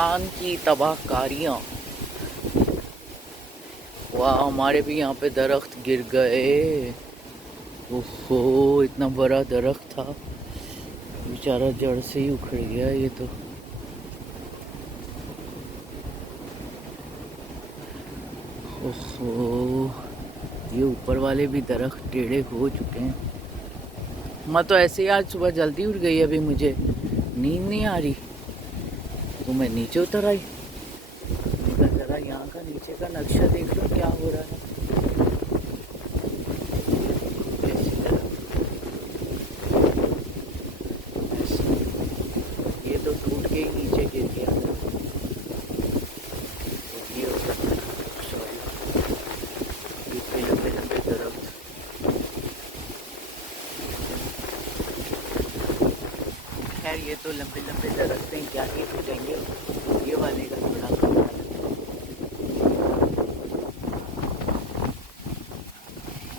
तूफान की तबाहकारियाँ। वाह, हमारे भी यहाँ पे दरख्त गिर गए। ओहो, इतना बड़ा दरख्त था, बेचारा जड़ से ही उखड़ गया ये तो। ओहो, ये ऊपर वाले भी दरख्त टेढ़े हो चुके हैं। मैं तो ऐसे ही आज सुबह जल्दी उठ गई, अभी मुझे नींद नहीं आ रही तो मैं नीचे उतर आई। जरा यहाँ का नीचे का नक्शा देख लो क्या हो रहा है। ये तो टूट के ही नीचे गिर गया था। ये हो सकता है, सॉरी, इतने लंबे लंबे दरख्त। खैर ये तो लंबे लंबे दरख्त हैं, क्या ही टूटेंगे। ये वाले का थोड़ा खतरा है।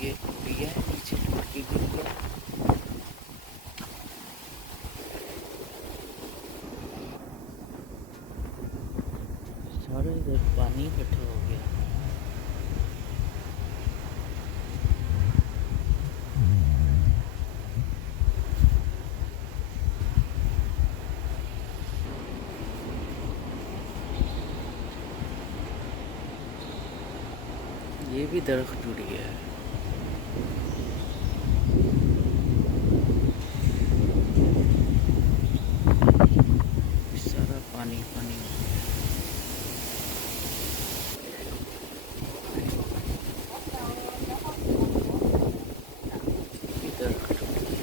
ये टूट गया है, नीचे टूट के गिर गया। सारा इधर पानी इकट्ठा हो गया। ये भी दरख्त टूट गया है। सारा पानी पानी हो गया। ये दरख्त टूट गया।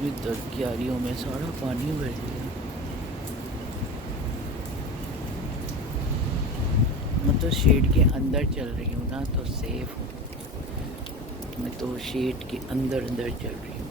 इधर क्यारियों में सारा पानी भर गया। मैं तो शेड के अंदर चल रही हूँ ना, तो सेफ हूँ। मैं तो शेड के अंदर अंदर चल रही हूँ।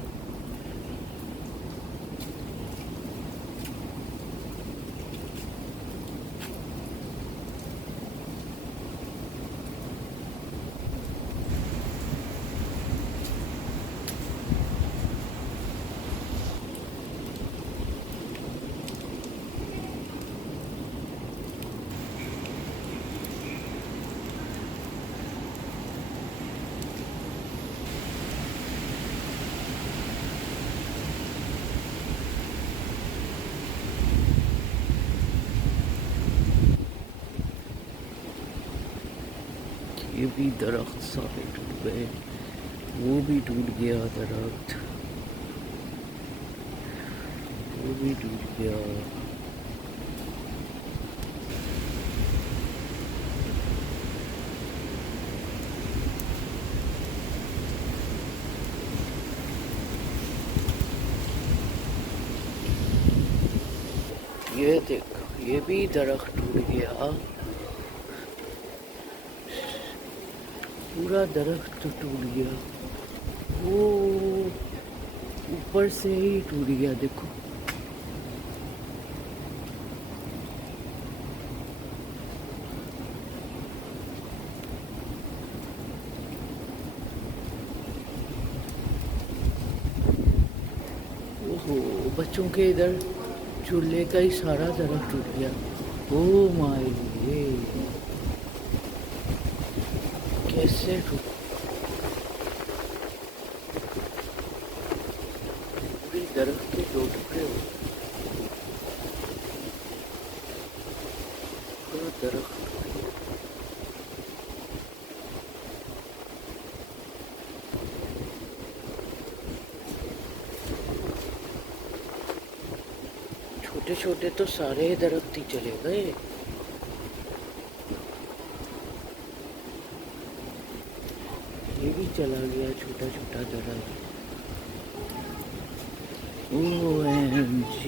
ये भी दरख्त सारे टूट गए, वो भी टूट गया दरख्त, वो भी टूट गया। ये देखो, ये भी दरख्त टूट गया, पूरा दरख्त तो टूट गया। वो ऊपर से ही टूट गया, देखो। ओहो, बच्चों के इधर चूल्हे का ही सारा दरख्त टूट गया। ओ माय, ये कैसे टूट, पूरी दरख्त के दो टुकड़े हो, पूरा दरख्त। छोटे छोटे तो सारे दरख्त ही चले गए। ये भी चला गया छोटा छोटा दरख्त। OMG।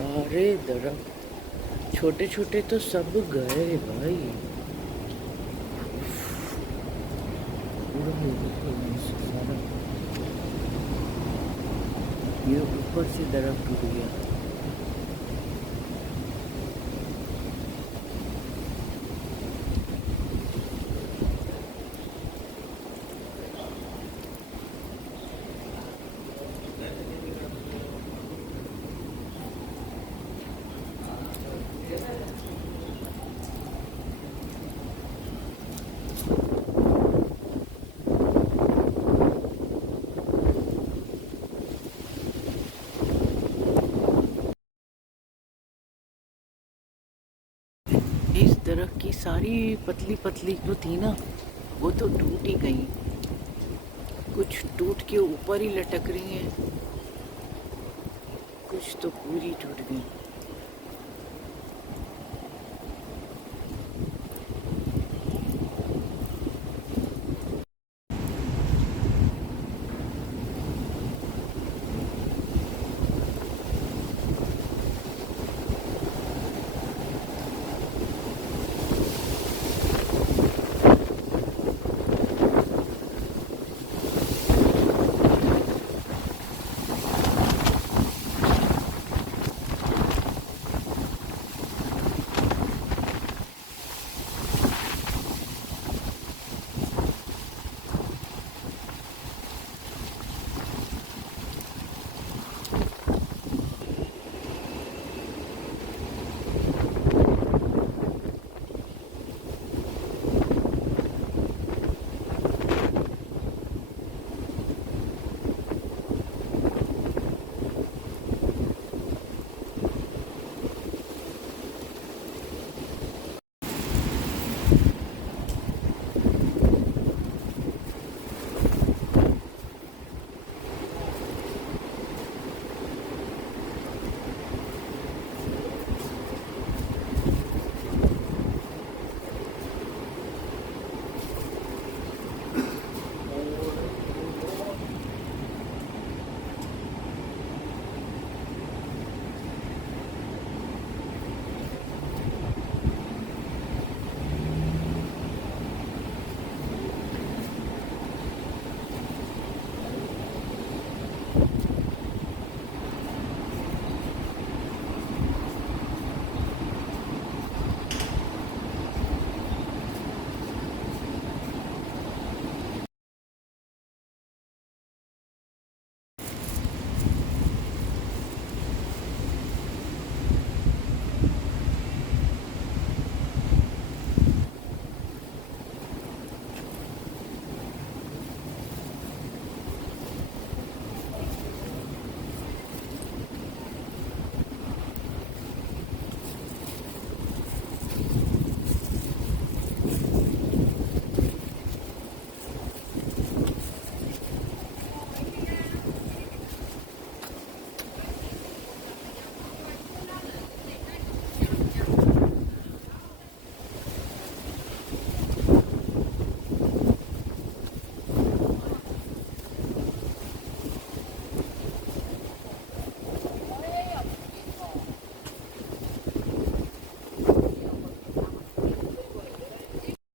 सारे दरख्त छोटे छोटे तो सब गए भाई, पूरा हो गया सारा। ये ऊपर से दरख्त टूट गया। इस दरख्त की सारी पतली पतली जो थी ना, वो तो टूट ही गई। कुछ टूट के ऊपर ही लटक रही हैं, कुछ तो पूरी टूट गई।